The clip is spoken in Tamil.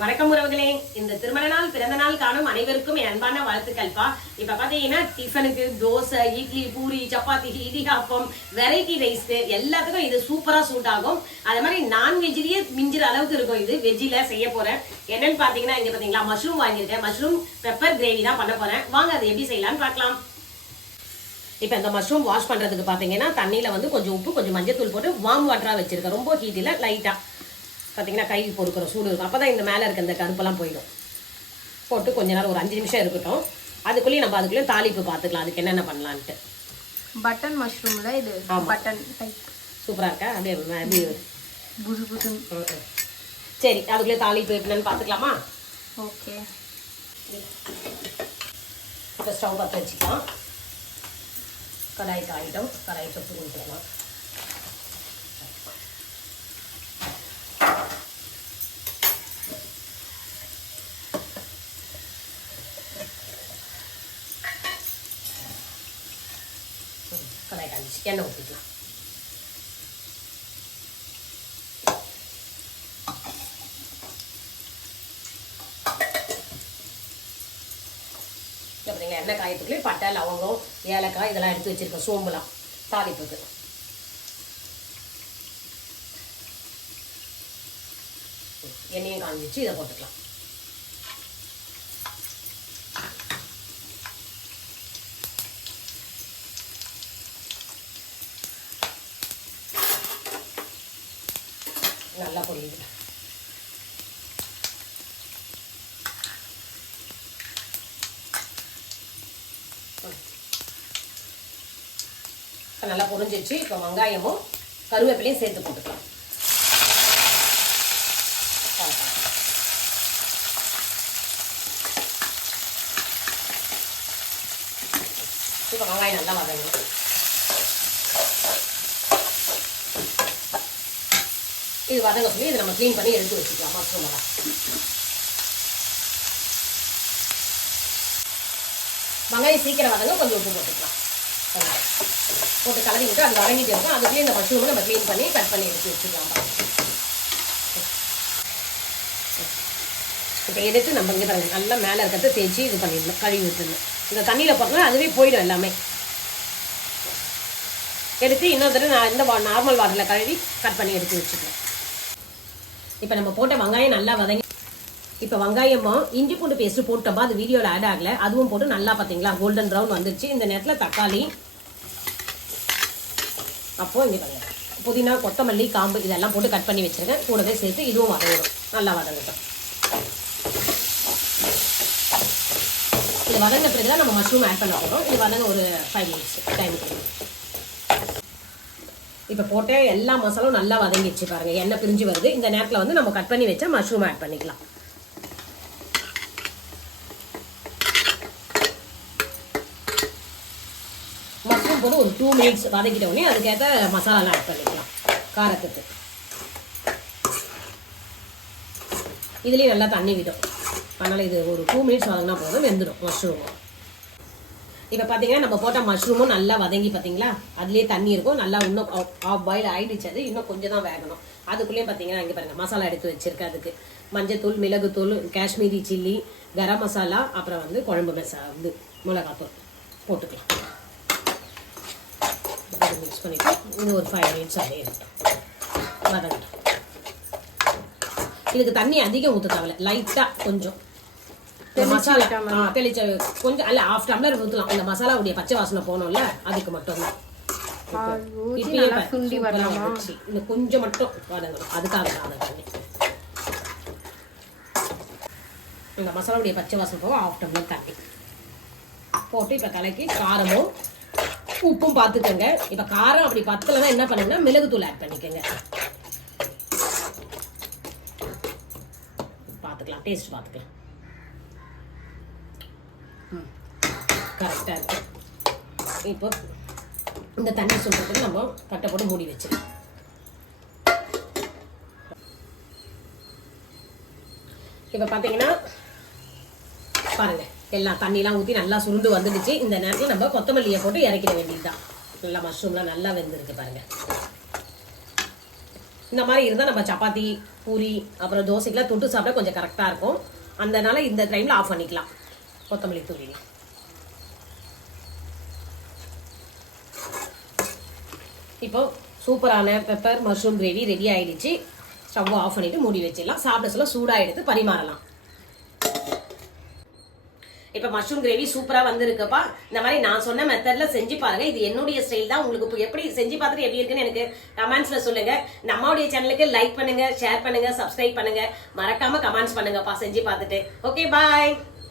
வணக்கம் உறவுகளே. இந்த திருமண நாள் பிறந்த நாள் காணும் அனைவருக்கும் என் அன்பான வாழ்த்துக்கள்ப்பா. இப்ப பாத்தீங்கன்னா டிஃபனுக்கு தோசை, இட்லி, பூரி, சப்பாத்தி, இடியாப்பம், வெரைட்டி ரைஸ் எல்லாத்துக்கும் இது சூப்பரா சூட் ஆகும். அதே மாதிரி நான்வெஜ்லயே மிஞ்சிற அளவுக்கு இருக்கும். இது வெஜ்ஜில செய்ய போறேன். என்னன்னு பாத்தீங்கன்னா இங்க பாத்தீங்களா மஷ்ரூம் வாங்கியிருக்கேன். மஷ்ரூம் பெப்பர் கிரேவி தான் பண்ண போறேன். வாங்க அது எப்படி செய்யலாம்னு பார்க்கலாம். இப்போ இந்த மஷ்ரூம் வாஷ் பண்றதுக்கு பாத்தீங்கன்னா தண்ணியில வந்து கொஞ்சம் உப்பு கொஞ்சம் மஞ்சள் தூள் போட்டு வார்ம் வாட்டரா வச்சிருக்கேன். ரொம்ப ஹீட் இல்லை, லைட்டா பார்த்தீங்கன்னா கை பொறுக்கிற சூடு இருக்கும். அப்போ தான் இந்த மேலே இருக்க இந்த கருப்பெல்லாம் போயிடும். போட்டு கொஞ்ச நேரம் ஒரு 5 நிமிஷம் இருக்கட்டும். அதுக்குள்ளேயும் நம்ம அதுக்குள்ளேயும் தாளிப்பு பார்த்துக்கலாம் அதுக்கு என்னென்ன பண்ணலான்ட்டு. பட்டன் மஷ்ரூம்ல இது பட்டன் டைப் சூப்பராக இருக்கா? அப்படியே புது புது. சரி, அதுக்குள்ளே தாளிப்பு என்னன்னு பார்த்துக்கலாமா? ஓகே. இப்போ ஸ்டவ் பற்ற வச்சுக்கலாம். கடாய்க்கு ஆகிட்டோம். கடாய் தொட்டு ஊற்றிடலாம். கடாய் காஞ்சிச்சு, எண்ணெய் ஊற்றிக்கலாம். பார்த்தீங்களா எண்ணெய் காயத்துக்குள்ளே பட்டை, லவங்கம், ஏலக்காய் இதெல்லாம் எடுத்து வச்சிருக்கேன். சோம்புலாம் தாளிப்புக்கு. எண்ணெயும் காஞ்சிச்சு, இதை போட்டுக்கலாம். நல்லா பொரியுது. நல்லா பொரிஞ்சிச்சு. இப்போ வெங்காயமும் கருவேப்பிலையும் சேர்த்து போட்டுக்கலாம். இப்போ வெங்காயம் நல்லா வதங்கணும். இது வதங்க சொல்லி இதை நம்ம க்ளீன் பண்ணி எடுத்து வச்சுக்கலாம். மஷ்ரூம் எல்லாம் வெங்காயம் சீக்கிரம் வதங்க கொஞ்சம் உப்பு போட்டுக்கலாம். போட்டு கலரி விட்டு அது வதங்கிட்டு இருக்கும். அதுக்குள்ளே இந்த மஷ்ரூமை நம்ம க்ளீன் பண்ணி கட் பண்ணி எடுத்து வச்சுக்கலாம். இப்போ எடுத்து நம்ம இங்கே பாருங்க நல்லா மேலே இருக்கிறத தேய்ச்சி இது பண்ணிடணும், கழுவி விட்டுருணும். இந்த தண்ணியில் போட்டோம்னா அதுவே போயிடும் எல்லாமே. எடுத்து இன்னொரு தடவை நான் இந்த நார்மல் வாட்டரில் கழுவி கட் பண்ணி எடுத்து வச்சுக்கலாம். இப்போ நம்ம போட்ட வெங்காயம் நல்லா வதங்கி, இப்போ வெங்காயமும் இஞ்சி பூண்டு பேஸ்ட்டு போட்டோமா, அது வீடியோவில் ஆட் ஆகலை. அதுவும் போட்டு நல்லா பார்த்தீங்களா கோல்டன் ப்ரௌன் வந்துருச்சு. இந்த நேரத்தில் தக்காளி, அப்போது இங்கே பாருங்க புதினா, கொத்தமல்லி, காம்பு இதெல்லாம் போட்டு கட் பண்ணி வச்சுருக்கேன். கூடவே சேர்த்து இதுவும் வதங்கணும். நல்லா வதங்கட்டும். இது வதங்கின பிறகு தான் நம்ம மஷ்ரூம் ஆட் பண்ண போகிறோம். இது வதங்க ஒரு 5 மினிட்ஸ் டைம் கொடுக்கணும். இப்போ போட்ட எல்லா மசாலும் நல்லா வதங்கிடுச்சு பாருங்க, எண்ணெய் பிரிஞ்சு வருது. இந்த நேரத்தில் வந்து நம்ம கட் பண்ணி வச்சா மஷ்ரூம் ஆட் பண்ணிக்கலாம். மஷ்ரூம் போது ஒரு 2 மினிட்ஸ் வதக்கிட்ட உடனே அதுக்கேற்ற மசாலாலாம் ஆட் பண்ணிக்கலாம். காரத்துக்கு இதுலேயும் நல்லா தண்ணி விடும். அதனால் இது ஒரு 2 மினிட்ஸ் வதங்கினா போதும், வெந்துடும் மஷ்ரூம். இப்போ பார்த்தீங்கன்னா நம்ம போட்ட மஷ்ரூமும் நல்லா வதங்கி பார்த்தீங்களா அதுலேயே தண்ணி இருக்கும். நல்லா இன்னும் ஆஃப் பாயில் ஆகிடுச்சு. அது இன்னும் கொஞ்சம் தான் வேகணும். அதுக்குள்ளேயும் பார்த்தீங்கன்னா இங்கே பாருங்கள் மசாலா எடுத்து வச்சுருக்கேன். அதுக்கு மஞ்சத்தூள், மிளகுத்தூள், காஷ்மீரி சில்லி, கரம் மசாலா, அப்புறம் வந்து குழம்பு மசாலா, இது மிளகாத்தூள் போட்டுக்கலாம். மிக்ஸ் பண்ணிவிட்டு இன்னும் ஒரு 5 மினிட்ஸ் அதே இருக்கட்டும், வதங்கட்டும். இதுக்கு தண்ணி அதிகம் ஊற்ற தேவையில்ல, லைட்டாக கொஞ்சம் மசாலா தெளிச்ச கொஞ்சம் அல்ல 1/2 டம்ளர் ஊற்றலாம். இந்த மசாலாவுடைய பச்சை வாசனை போனோம்ல அதுக்கு மட்டும்தான். இன்னும் கொஞ்சம் மட்டும் வதங்கணும். அதுக்காக தான் அதை பண்ணி இந்த மசாலாவுடைய பச்சை வாசனை போக 1/2 டம்ளர் தண்ணி போட்டு இப்போ கலக்கி காரமும் உப்பும் பார்த்துக்கோங்க. இப்போ காரம் அப்படி பத்தலைன்னா என்ன பண்ணுங்கன்னா மிளகுத்தூள் ஆட் பண்ணிக்கோங்க. பார்த்துக்கலாம், டேஸ்ட் பார்த்துக்கலாம். கரெக்டாக இருக்கு. இப்போ இந்த தண்ணி சொல்றதுக்கு நம்ம கட்டை போட்டு மூடி வச்சிடலாம். இப்போ பார்த்தீங்கன்னா பாருங்க எல்லாம் தண்ணிலாம் ஊற்றி நல்லா சுருண்டு வந்துடுச்சு. இந்த நேரத்தில் நம்ம கொத்தமல்லியை போட்டு இறக்கிட வேண்டியதுதான். நல்லா மஷ்ரூம்லாம் நல்லா வெந்திருக்கு பாருங்க. இந்த மாதிரி இருந்தால் நம்ம சப்பாத்தி பூரி அப்புறம் தோசைக்கெல்லாம் தொட்டு சாப்பிட கொஞ்சம் கரெக்டாக இருக்கும். அதனால இந்த டைமில் ஆஃப் பண்ணிக்கலாம். கொத்தமல்லி தூவி இப்போ சூப்பரான பெப்பர் மஷ்ரூம் கிரேவி ரெடி ஆயிடுச்சு. ஸ்டவ் ஆஃப் பண்ணிட்டு மூடி வச்சிடலாம். சாப்பிட சொல்ல சூடாக எடுத்து பரிமாறலாம். இப்போ மஷ்ரூம் கிரேவி சூப்பராக வந்திருக்குப்பா. இந்த மாதிரி நான் சொன்ன மெத்தட்ல செஞ்சு பாருங்க. இது என்னுடைய ஸ்டைல் தான். உங்களுக்கு எப்படி செஞ்சு பார்த்துட்டு எப்படி இருக்குன்னு எனக்கு கமெண்ட்ஸ்ல சொல்லுங்க. நம்மளுடைய சேனலுக்கு லைக் பண்ணுங்க, ஷேர் பண்ணுங்க, சப்ஸ்கிரைப் பண்ணுங்க. மறக்காம கமெண்ட்ஸ் பண்ணுங்கப்பா செஞ்சு பார்த்துட்டு. ஓகே, பாய்.